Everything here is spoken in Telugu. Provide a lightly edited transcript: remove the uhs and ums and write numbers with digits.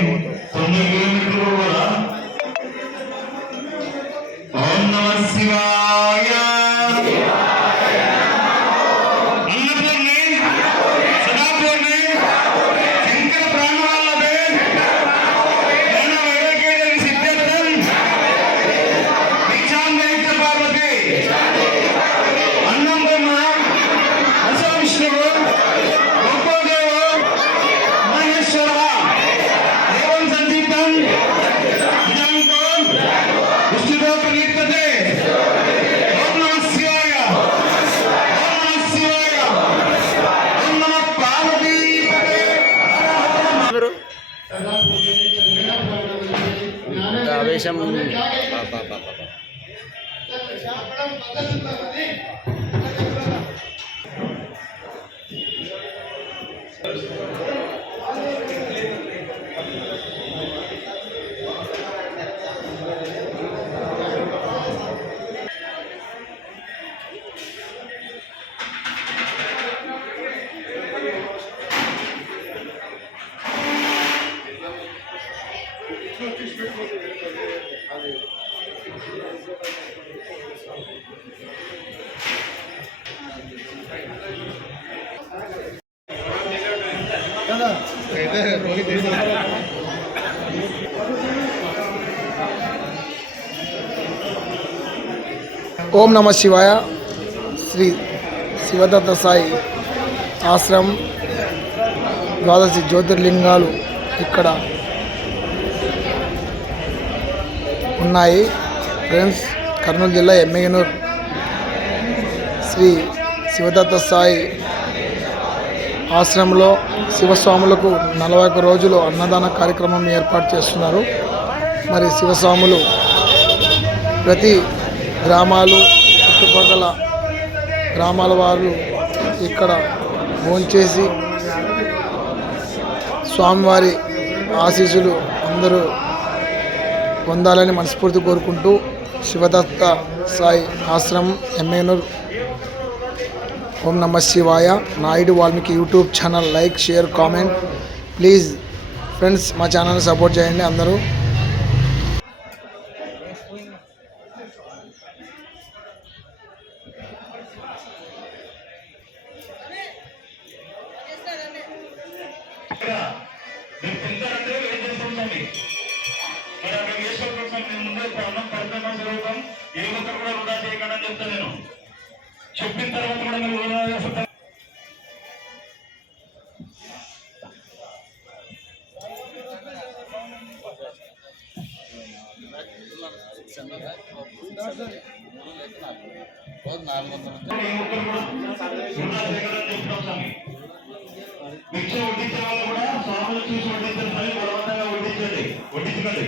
9 కిలోమీటర్లు కూడా ఓం నమః శివాయ ఆవేశం ఓం నమ శివాయ. శ్రీ శివదత్త సాయి ఆశ్రమం ద్వాదశి జ్యోతిర్లింగాలు ఇక్కడ ఉన్నాయి ఫ్రెండ్స్. కర్నూలు జిల్లా ఎమ్మిగనూరు శ్రీ శివదత్త సాయి ఆశ్రమంలో శివస్వాములకు 41 రోజులు అన్నదాన కార్యక్రమం ఏర్పాటు చేస్తున్నారు. మరి శివస్వాములు ప్రతి గ్రామాలు చుట్టుపక్కల గ్రామాల వారు ఇక్కడ భోంచేసి స్వామివారి ఆశీస్సులు అందరూ పొందాలని మనస్ఫూర్తి కోరుకుంటూ శివదత్త సాయి ఆశ్రమం ఎమ్మెనూర్. ఓం నమ శివాయ. Naidu Valmiki YouTube channel like, share, comment please friends. మా ఛానల్ని సపోర్ట్ చేయండి అందరూ. చెప్పిన తర్వాత కూడా మీరు భిక్ష వడ్డించే వాళ్ళు కూడా స్వాములు చూసి వడ్డించాలి, బలవంతంగా వడ్డించండి, వడ్డించకండి.